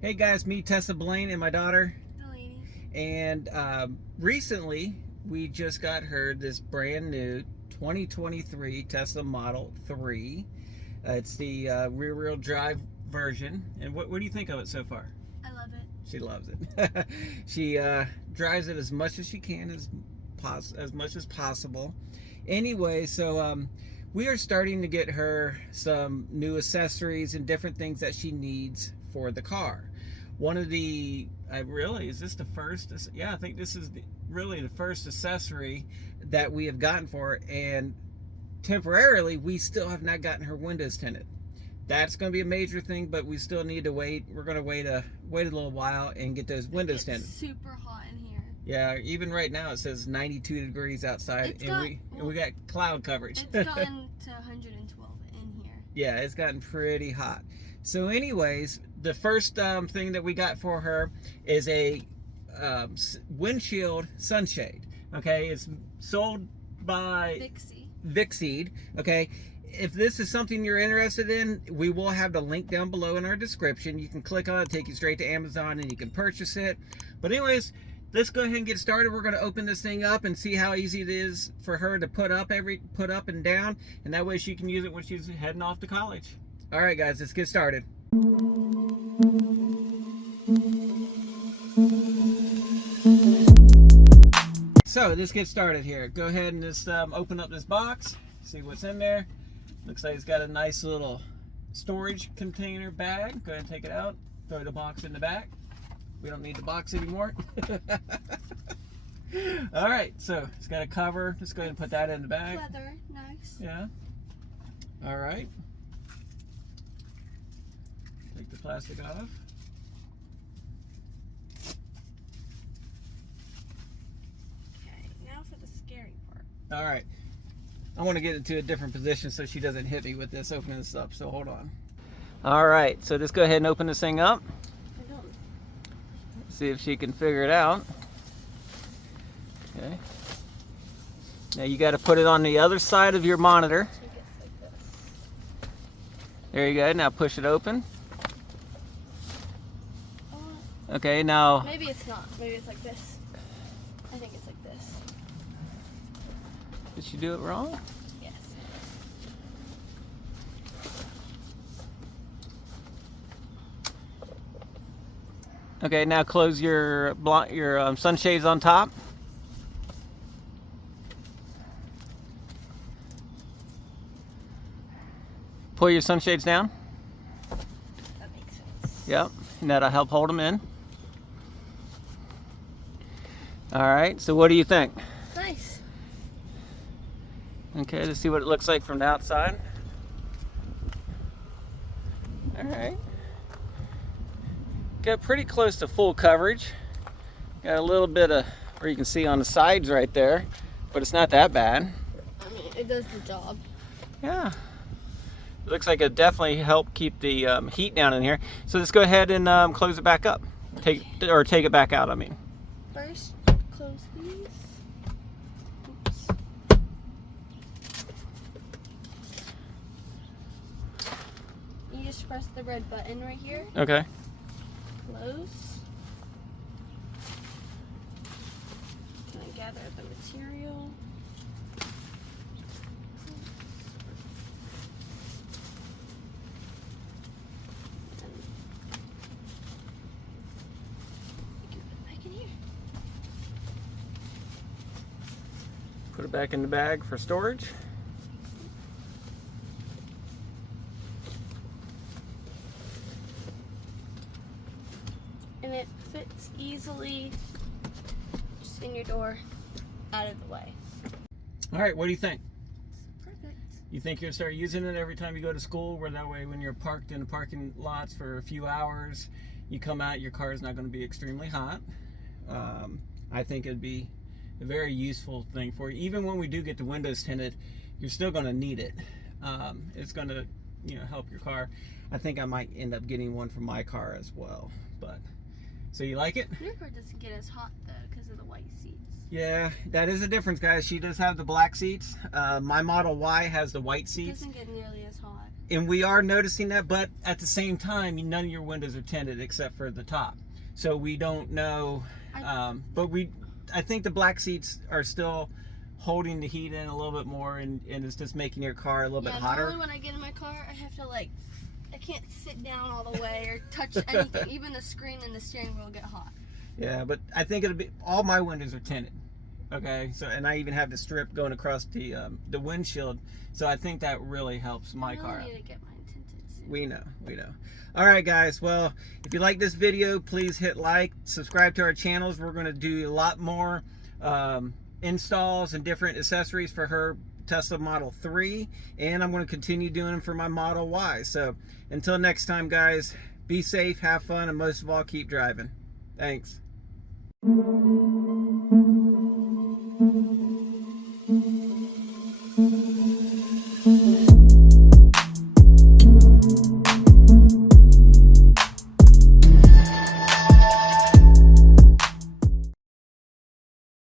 Hey guys, me, Tessa, Blaine, and my daughter. Blaine. And recently, we just got her this brand new 2023 Tesla Model 3. It's the rear-wheel drive version. And what do you think of it so far? I love it. She loves it. She drives it as much as she can, as much as possible. Anyway, so we are starting to get her some new accessories and different things that she needs for the car. One of the, is this the first? Yeah, I think this is really the first accessory that we have gotten for her, and temporarily we still have not gotten her windows tinted. That's going to be a major thing, but we still need to wait. We're going to wait a little while and get those windows tinted. It's super hot in here. Yeah, even right now it says 92 degrees outside, and we got cloud coverage. It's gotten to 112 in here. Yeah, it's gotten pretty hot. So anyways, the first thing that we got for her is a windshield sunshade. Okay, it's sold by Vicseed. Okay, if this is something you're interested in, we will have the link down below in our description. You can click on it, take you straight to Amazon, and you can purchase it. But anyways, let's go ahead and get started. We're going to open this thing up and see how easy it is for her to put up and down, and that way she can use it when she's heading off to college. All right, guys, let's get started. So let's get started here. Go ahead and just open up this box, see what's in there. Looks like it's got a nice little storage container bag. Go ahead and take it out, throw the box in the back. We don't need the box anymore. All right, so it's got a cover. Just go ahead and put that in the bag. Leather, nice. Yeah. All right. Take the plastic off. Okay, now for the scary part. All right. I want to get into a different position so she doesn't hit me with this, opening this up, so hold on. All right, so just go ahead and open this thing up. See if she can figure it out. Okay. Now you got to put it on the other side of your monitor. There you go. Now push it open. Okay, now. Maybe it's not. Maybe it's like this. I think it's like this. Did she do it wrong? Yes. Okay, now close your sunshades on top. Pull your sunshades down. That makes sense. Yep, and that'll help hold them in. All right, so what do you think? Nice. Okay, let's see what it looks like from the outside. All right. Got pretty close to full coverage. Got a little bit of where you can see on the sides right there, but it's not that bad. I mean, it does the job. Yeah. It looks like it definitely helped keep the heat down in here. So let's go ahead and close it back up. Take it back out, I mean. First, close these. Oops. You just press the red button right here. Okay. Close. Can I gather the material? Back in here. Put it back in the bag for storage. And it fits easily just in your door, out of the way. All right, what do you think? Perfect. You think you'll start using it every time you go to school, where that way when you're parked in the parking lots for a few hours, you come out, your car is not going to be extremely hot. I think it'd be a very useful thing for you. Even when we do get the windows tinted, you're still going to need it. It's going to, help your car. I think I might end up getting one for my car as well. But so you like it? Your car doesn't get as hot though because of the white seats. Yeah, that is a difference, guys. She does have the black seats. My Model Y has the white It seats. doesn't get nearly as hot. And we are noticing that, but at the same time, none of your windows are tinted except for the top. So we don't know, but I think the black seats are still holding the heat in a little bit more, and it's just making your car a little bit hotter. Normally when I get in my car, I have to I can't sit down all the way or touch anything. Even the screen and the steering wheel get hot. Yeah, but I think it'll be, all my windows are tinted. Okay, so, and I even have the strip going across the windshield, so I think that really helps my car out. I need to get mine tinted soon. We know. All right, guys. Well, if you like this video, please hit like, subscribe to our channels. We're going to do a lot more installs and different accessories for her Tesla Model 3, and I'm going to continue doing them for my Model Y. So until next time, guys, be safe, have fun, and most of all, keep driving. Thanks.